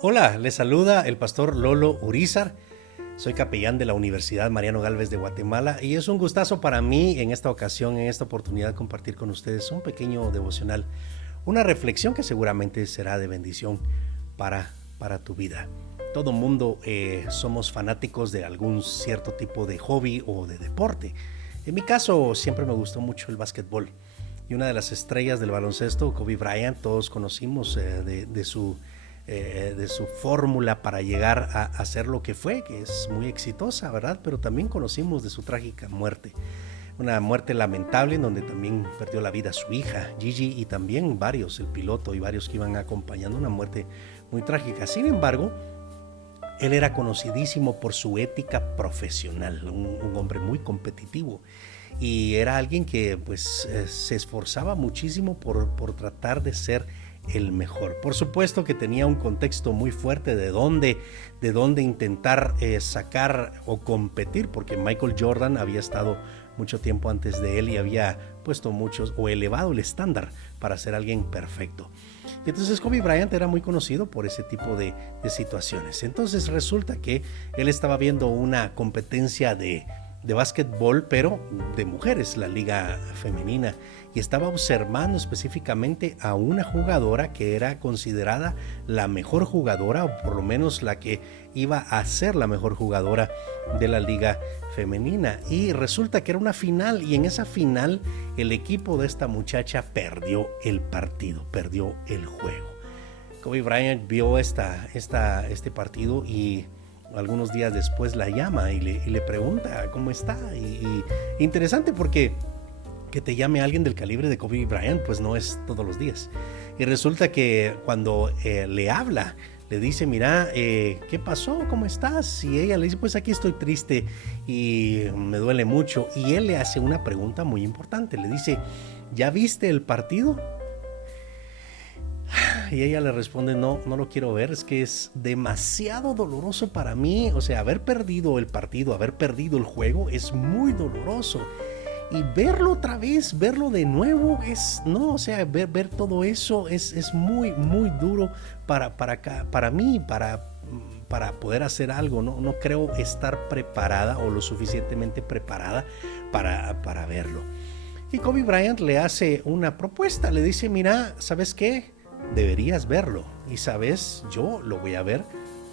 Hola, les saluda el pastor Lolo Urizar. Soy capellán de la Universidad Mariano Galvez de Guatemala y es un gustazo para mí en esta ocasión, en esta oportunidad, compartir con ustedes un pequeño devocional, una reflexión que seguramente será de bendición para tu vida. Todo mundo somos fanáticos de algún cierto tipo de hobby o de deporte. En mi caso siempre me gustó mucho el básquetbol y una de las estrellas del baloncesto, Kobe Bryant, todos conocimos de su fórmula para llegar a ser lo que fue, que es muy exitosa, ¿verdad? Pero también conocimos de su trágica muerte. Una muerte lamentable en donde también perdió la vida su hija, Gigi, y también varios, el piloto y varios que iban acompañando, una muerte muy trágica. Sin embargo, él era conocidísimo por su ética profesional, un hombre muy competitivo y era alguien que pues se esforzaba muchísimo por tratar de ser el mejor. Por supuesto que tenía un contexto muy fuerte de dónde intentar sacar o competir, porque Michael Jordan había estado mucho tiempo antes de él y había puesto muchos o elevado el estándar para ser alguien perfecto. Y entonces Kobe Bryant era muy conocido por ese tipo de situaciones. Entonces resulta que él estaba viendo una competencia de básquetbol, pero de mujeres, la liga femenina, y estaba observando específicamente a una jugadora que era considerada la mejor jugadora, o por lo menos la que iba a ser la mejor jugadora de la liga femenina. Y resulta que era una final, y en esa final el equipo de esta muchacha perdió el partido, perdió el juego. Kobe Bryant vio este partido y algunos días después la llama y le pregunta cómo está. Y interesante porque que te llame alguien del calibre de Kobe Bryant pues no es todos los días. Y resulta que cuando le habla, le dice, mira, ¿qué pasó? ¿Cómo estás? Y ella le dice, pues aquí estoy triste y me duele mucho. Y él le hace una pregunta muy importante. Le dice, ¿ya viste el partido? Y ella le responde, no, no lo quiero ver, es que es demasiado doloroso para mí. O sea, haber perdido el partido, haber perdido el juego es muy doloroso. Y verlo otra vez, verlo de nuevo, no, o sea, ver todo eso es muy, muy duro para mí, para poder hacer algo. No, no creo estar preparada o lo suficientemente preparada para verlo. Y Kobe Bryant le hace una propuesta, le dice, mira, ¿sabes qué? Deberías verlo y sabes, yo lo voy a ver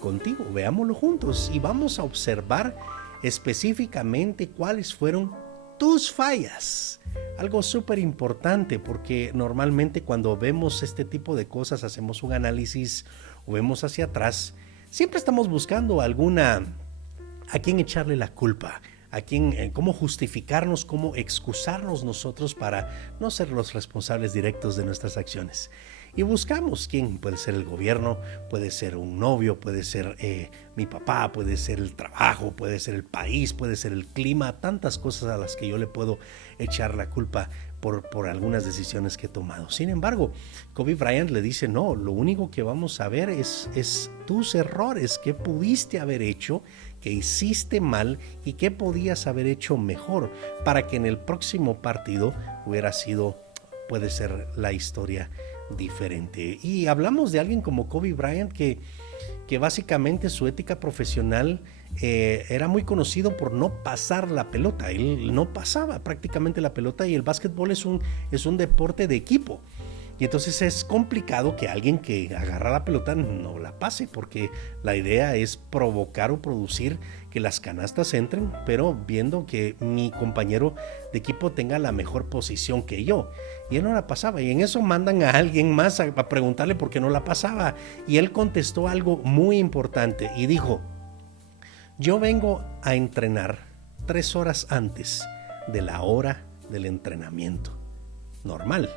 contigo, veámoslo juntos y vamos a observar específicamente cuáles fueron tus fallas. Algo súper importante porque normalmente cuando vemos este tipo de cosas, hacemos un análisis o vemos hacia atrás, siempre estamos buscando a quién echarle la culpa, a quién, cómo justificarnos, cómo excusarnos nosotros para no ser los responsables directos de nuestras acciones. Y buscamos quién puede ser el gobierno, puede ser un novio, puede ser mi papá, puede ser el trabajo, puede ser el país, puede ser el clima, tantas cosas a las que yo le puedo echar la culpa por algunas decisiones que he tomado. Sin embargo, Kobe Bryant le dice, no, lo único que vamos a ver es tus errores, qué pudiste haber hecho, qué hiciste mal y qué podías haber hecho mejor para que en el próximo partido hubiera sido, puede ser la historia diferente. Y hablamos de alguien como Kobe Bryant que básicamente su ética profesional era muy conocido por no pasar la pelota. Él no pasaba prácticamente la pelota y el básquetbol es un deporte de equipo. Y entonces es complicado que alguien que agarra la pelota no la pase, porque la idea es provocar o producir que las canastas entren, pero viendo que mi compañero de equipo tenga la mejor posición que yo. Y él no la pasaba, y en eso mandan a alguien más a preguntarle por qué no la pasaba. Y él contestó algo muy importante y dijo, yo vengo a entrenar 3 horas antes de la hora del entrenamiento normal.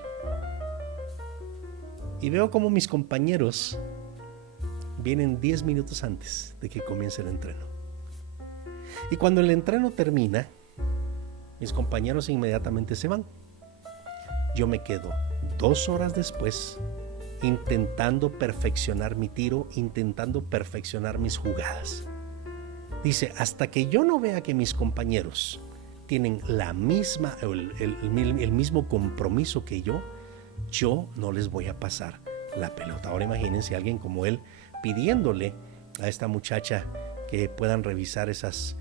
Y veo como mis compañeros vienen 10 minutos antes de que comience el entreno. Y cuando el entreno termina, mis compañeros inmediatamente se van. Yo me quedo 2 horas después intentando perfeccionar mi tiro, intentando perfeccionar mis jugadas. Dice, hasta que yo no vea que mis compañeros tienen la misma, el mismo compromiso que yo no les voy a pasar la pelota. Ahora imagínense a alguien como él pidiéndole a esta muchacha que puedan revisar esas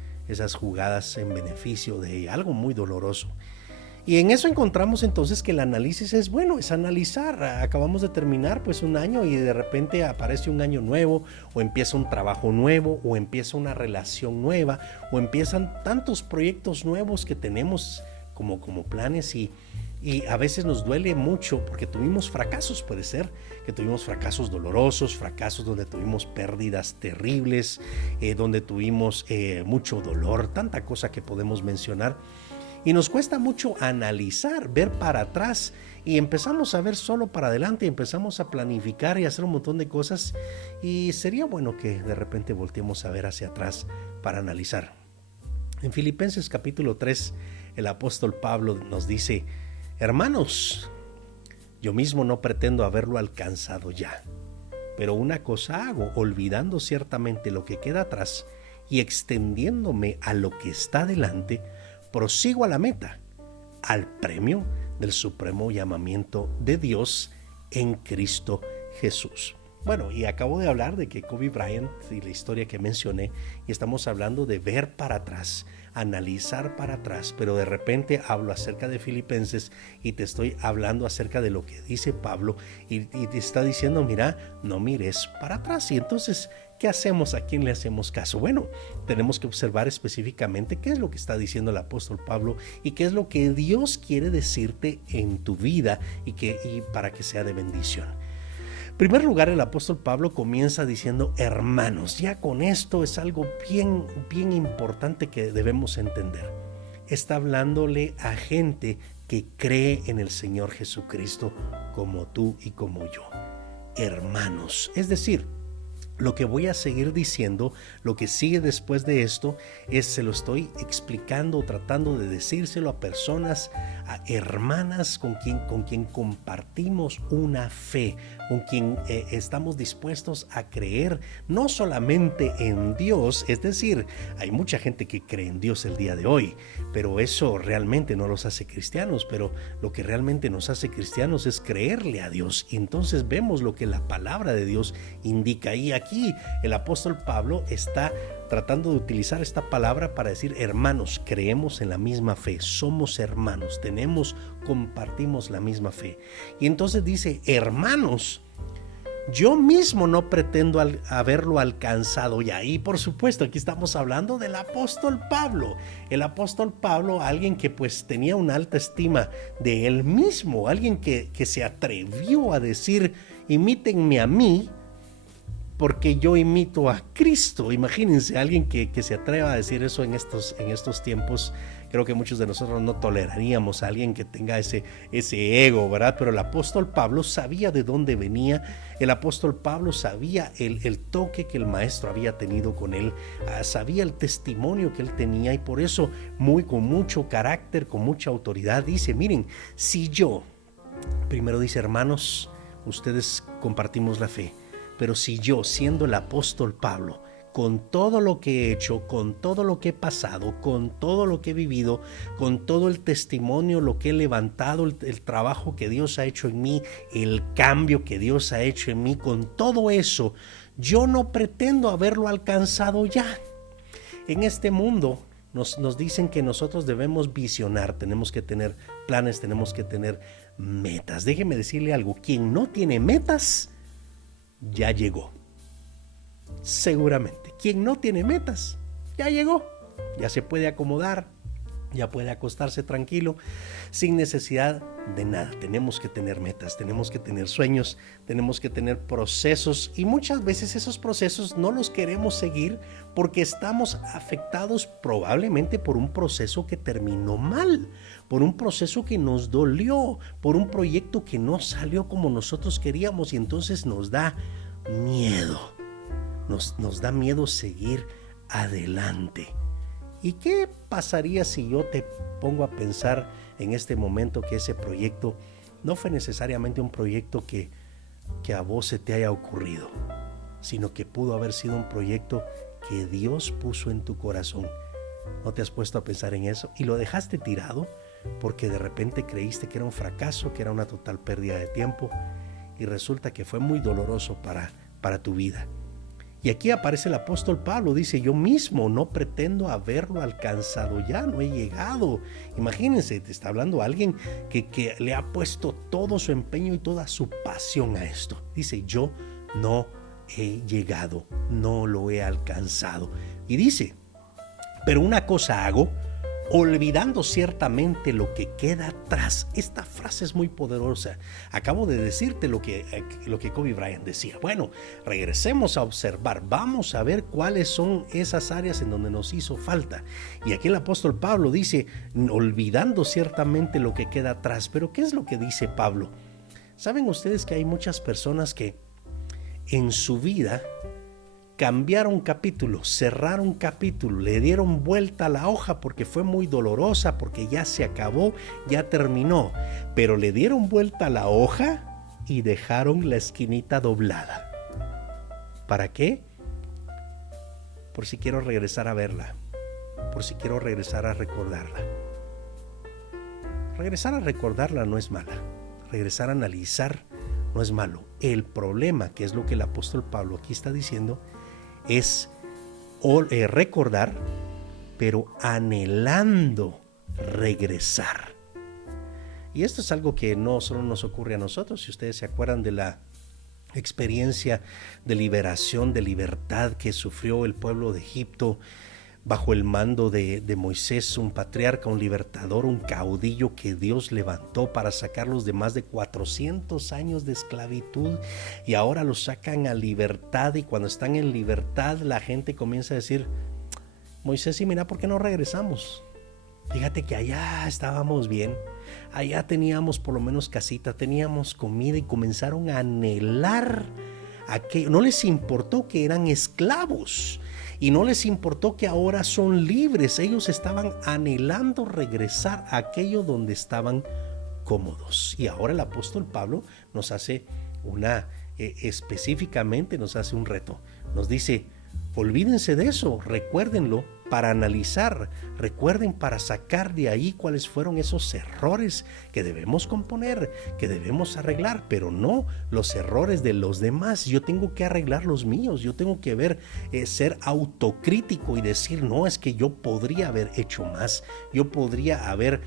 jugadas en beneficio de ella, algo muy doloroso. Y en eso encontramos entonces que el análisis es bueno, es analizar. Acabamos de terminar pues un año y de repente aparece un año nuevo, o empieza un trabajo nuevo, o empieza una relación nueva, o empiezan tantos proyectos nuevos que tenemos como planes, y a veces nos duele mucho porque tuvimos fracasos. Puede ser que tuvimos fracasos dolorosos, fracasos donde tuvimos pérdidas terribles, donde tuvimos mucho dolor, tanta cosa que podemos mencionar. Y nos cuesta mucho analizar, ver para atrás, y empezamos a ver solo para adelante, empezamos a planificar y a hacer un montón de cosas, y sería bueno que de repente volteemos a ver hacia atrás para analizar. En Filipenses capítulo 3, el apóstol Pablo nos dice: hermanos, yo mismo no pretendo haberlo alcanzado ya, pero una cosa hago, olvidando ciertamente lo que queda atrás y extendiéndome a lo que está delante, prosigo a la meta, al premio del supremo llamamiento de Dios en Cristo Jesús. Bueno, y acabo de hablar de que Kobe Bryant y la historia que mencioné, y estamos hablando de ver para atrás, analizar para atrás, pero de repente hablo acerca de Filipenses y te estoy hablando acerca de lo que dice Pablo, y te está diciendo: mira, no mires para atrás. Y entonces, ¿qué hacemos? ¿A quién le hacemos caso? Bueno, tenemos que observar específicamente qué es lo que está diciendo el apóstol Pablo y qué es lo que Dios quiere decirte en tu vida, y para que sea de bendición. En primer lugar, el apóstol Pablo comienza diciendo hermanos. Ya con esto es algo bien, bien importante que debemos entender. Está hablándole a gente que cree en el Señor Jesucristo como tú y como yo. Hermanos, es decir, lo que voy a seguir diciendo, lo que sigue después de esto, se lo estoy explicando, tratando de decírselo a personas, a hermanas con quien compartimos una fe, con quien estamos dispuestos a creer no solamente en Dios. Es decir, hay mucha gente que cree en Dios el día de hoy, pero eso realmente no los hace cristianos. Pero lo que realmente nos hace cristianos es creerle a Dios. Y entonces vemos lo que la palabra de Dios indica. Y aquí el apóstol Pablo está tratando de utilizar esta palabra para decir: hermanos, creemos en la misma fe, somos hermanos, compartimos la misma fe. Y entonces dice: hermanos, yo mismo no pretendo haberlo alcanzado ya. Y por supuesto, aquí estamos hablando del apóstol Pablo. El apóstol Pablo, alguien que pues tenía una alta estima de él mismo, alguien que se atrevió a decir: imítenme a mí, porque yo imito a Cristo. Imagínense, alguien que se atreva a decir eso en estos tiempos. Creo que muchos de nosotros no toleraríamos a alguien que tenga ese ego, ¿verdad? Pero el apóstol Pablo sabía de dónde venía. El apóstol Pablo sabía el toque que el maestro había tenido con él, sabía el testimonio que él tenía, y por eso con mucho carácter, con mucha autoridad, dice: miren, si yo, primero dice: hermanos, ustedes compartimos la fe. Pero si yo, siendo el apóstol Pablo, con todo lo que he hecho, con todo lo que he pasado, con todo lo que he vivido, con todo el testimonio, lo que he levantado, el trabajo que Dios ha hecho en mí, el cambio que Dios ha hecho en mí, con todo eso, yo no pretendo haberlo alcanzado ya. En este mundo nos dicen que nosotros debemos visionar, tenemos que tener planes, tenemos que tener metas. Déjeme decirle algo: quien no tiene metas, ya llegó. Seguramente, quien no tiene metas, ya llegó, ya se puede acomodar, ya puede acostarse tranquilo, sin necesidad de nada. Tenemos que tener metas, tenemos que tener sueños, tenemos que tener procesos, y muchas veces esos procesos no los queremos seguir porque estamos afectados probablemente por un proceso que terminó mal, por un proceso que nos dolió, por un proyecto que no salió como nosotros queríamos, y entonces nos da miedo, nos da miedo seguir adelante. ¿Y qué pasaría si yo te pongo a pensar en este momento que ese proyecto no fue necesariamente un proyecto que a vos se te haya ocurrido, sino que pudo haber sido un proyecto que Dios puso en tu corazón? ¿No te has puesto a pensar en eso? Y lo dejaste tirado porque de repente creíste que era un fracaso, que era una total pérdida de tiempo. y resulta que fue muy doloroso para tu vida. Y aquí aparece el apóstol Pablo, dice, yo mismo no pretendo haberlo alcanzado ya, no he llegado. Imagínense, te está hablando alguien que le ha puesto todo su empeño y toda su pasión a esto. Dice, yo no he llegado, no lo he alcanzado. Y dice, pero una cosa hago, olvidando ciertamente lo que queda atrás. Esta frase es muy poderosa. Acabo de decirte lo que Kobe Bryant decía. Bueno, regresemos a observar. Vamos a ver cuáles son esas áreas en donde nos hizo falta. Y aquí el apóstol Pablo dice, olvidando ciertamente lo que queda atrás. Pero ¿qué es lo que dice Pablo? ¿Saben ustedes que hay muchas personas que en su vida cambiaron capítulo, cerraron capítulo, le dieron vuelta a la hoja porque fue muy dolorosa, porque ya se acabó, ya terminó, pero le dieron vuelta a la hoja y dejaron la esquinita doblada? ¿Para qué? Por si quiero regresar a verla, por si quiero regresar a recordarla. Regresar a recordarla no es mala, regresar a analizar no es malo. El problema, que es lo que el apóstol Pablo aquí está diciendo, es recordar, pero anhelando regresar. Y esto es algo que no solo nos ocurre a nosotros. Si ustedes se acuerdan de la experiencia de liberación, de libertad que sufrió el pueblo de Egipto bajo el mando de Moisés, un patriarca, un libertador, un caudillo que Dios levantó para sacarlos de más de 400 años de esclavitud, y ahora los sacan a libertad, y cuando están en libertad la gente comienza a decir, Moisés, y mira, ¿por qué no regresamos? Fíjate que allá estábamos bien, allá teníamos por lo menos casita, teníamos comida, y comenzaron a anhelar aquello. No les importó que eran esclavos y no les importó que ahora son libres. Ellos estaban anhelando regresar a aquello donde estaban cómodos. Y ahora el apóstol Pablo nos hace específicamente nos hace un reto. Nos dice, olvídense de eso, recuérdenlo para analizar, recuerden para sacar de ahí cuáles fueron esos errores que debemos componer, que debemos arreglar, pero no los errores de los demás. Yo tengo que arreglar los míos, yo tengo que ser autocrítico y decir, no, es que yo podría haber hecho más, yo podría haber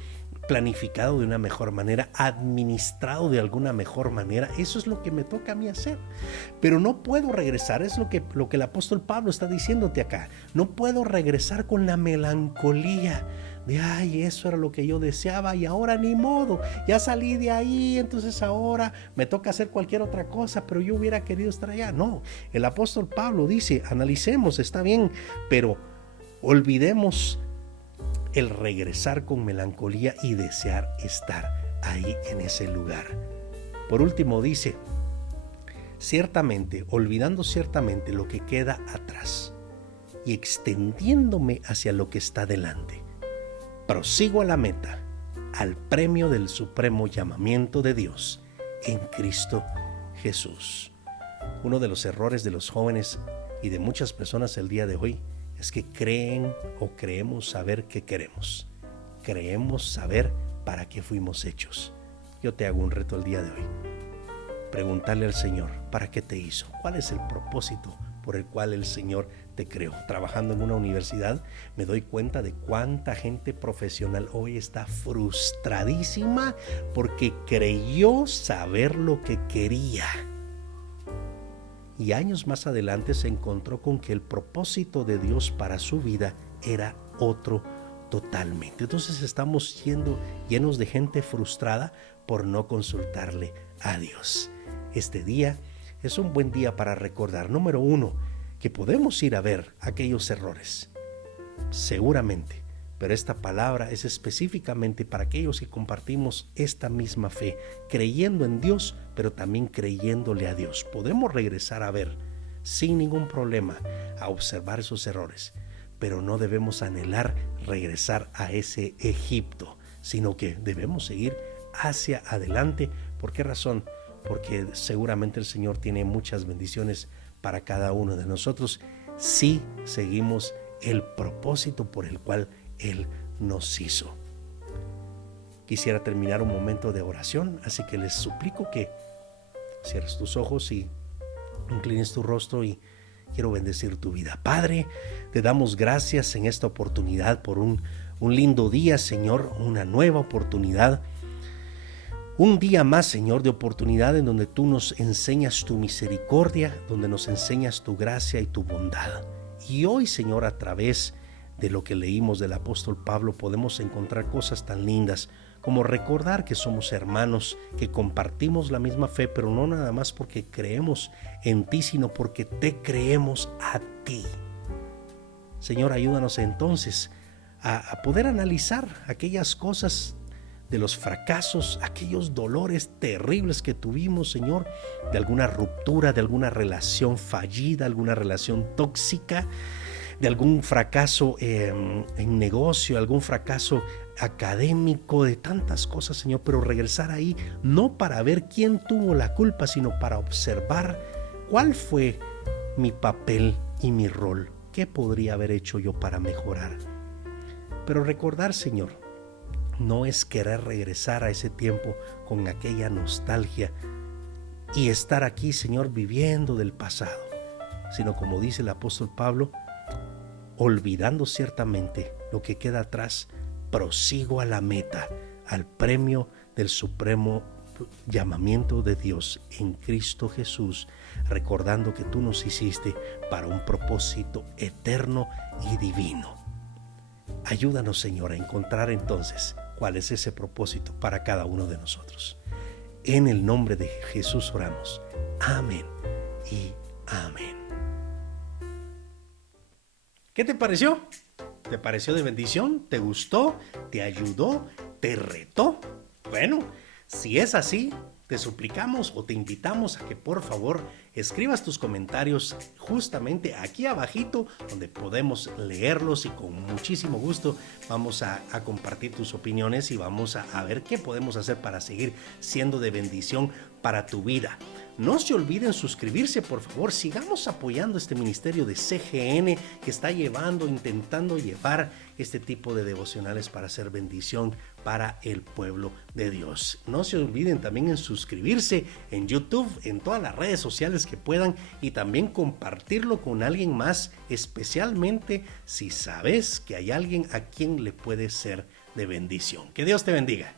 planificado de una mejor manera, administrado de alguna mejor manera. Eso es lo que me toca a mí hacer, pero no puedo regresar. Es lo que el apóstol Pablo está diciéndote acá. No puedo regresar con la melancolía de, ay, eso era lo que yo deseaba y ahora ni modo, ya salí de ahí, entonces ahora me toca hacer cualquier otra cosa, pero yo hubiera querido estar allá. No, el apóstol Pablo dice, analicemos, está bien, pero olvidemos el regresar con melancolía y desear estar ahí en ese lugar. Por último dice, ciertamente, olvidando ciertamente lo que queda atrás y extendiéndome hacia lo que está delante, prosigo a la meta, al premio del supremo llamamiento de Dios en Cristo Jesús. Uno de los errores de los jóvenes y de muchas personas el día de hoy es que creen o creemos saber qué queremos. Creemos saber para qué fuimos hechos. Yo te hago un reto el día de hoy. Preguntarle al Señor, ¿para qué te hizo? ¿Cuál es el propósito por el cual el Señor te creó? Trabajando en una universidad, me doy cuenta de cuánta gente profesional hoy está frustradísima porque creyó saber lo que quería. Y años más adelante se encontró con que el propósito de Dios para su vida era otro totalmente. Entonces estamos siendo llenos de gente frustrada por no consultarle a Dios. Este día es un buen día para recordar, número uno, que podemos ir a ver aquellos errores, seguramente, pero esta palabra es específicamente para aquellos que compartimos esta misma fe, creyendo en Dios, pero también creyéndole a Dios. Podemos regresar a ver sin ningún problema, a observar esos errores, pero no debemos anhelar regresar a ese Egipto, sino que debemos seguir hacia adelante. ¿Por qué razón? Porque seguramente el Señor tiene muchas bendiciones para cada uno de nosotros si seguimos el propósito por el cual Él nos hizo. Quisiera terminar un momento de oración, así que les suplico que cierres tus ojos y inclines tu rostro y quiero bendecir tu vida. Padre, te damos gracias en esta oportunidad por un lindo día, Señor, una nueva oportunidad. Un día más, Señor, de oportunidad en donde tú nos enseñas tu misericordia, donde nos enseñas tu gracia y tu bondad. Y hoy, Señor, a través de lo que leímos del apóstol Pablo, podemos encontrar cosas tan lindas como recordar que somos hermanos, que compartimos la misma fe, pero no nada más porque creemos en ti, sino porque te creemos a ti. Señor, ayúdanos entonces a poder analizar aquellas cosas de los fracasos, aquellos dolores terribles que tuvimos, Señor, de alguna ruptura, de alguna relación fallida, alguna relación tóxica, de algún fracaso en negocio, algún fracaso académico, de tantas cosas, Señor, pero regresar ahí no para ver quién tuvo la culpa, sino para observar cuál fue mi papel y mi rol, qué podría haber hecho yo para mejorar. Pero recordar, Señor, no es querer regresar a ese tiempo con aquella nostalgia y estar aquí, Señor, viviendo del pasado, sino como dice el apóstol Pablo, olvidando ciertamente lo que queda atrás, prosigo a la meta, al premio del supremo llamamiento de Dios en Cristo Jesús, recordando que tú nos hiciste para un propósito eterno y divino. Ayúdanos, Señor, a encontrar entonces cuál es ese propósito para cada uno de nosotros. En el nombre de Jesús oramos. Amén y amén. ¿Qué te pareció? ¿Te pareció de bendición? ¿Te gustó? ¿Te ayudó? ¿Te retó? Bueno, si es así, te suplicamos o te invitamos a que por favor escribas tus comentarios justamente aquí abajito, donde podemos leerlos y con muchísimo gusto vamos a compartir tus opiniones y vamos a ver qué podemos hacer para seguir siendo de bendición para tu vida. No se olviden suscribirse, por favor. Sigamos apoyando este ministerio de CGN que está intentando llevar este tipo de devocionales para hacer bendición para el pueblo de Dios. No se olviden también en suscribirse en YouTube, en todas las redes sociales que puedan y también compartirlo con alguien más, especialmente si sabes que hay alguien a quien le puede ser de bendición. Que Dios te bendiga.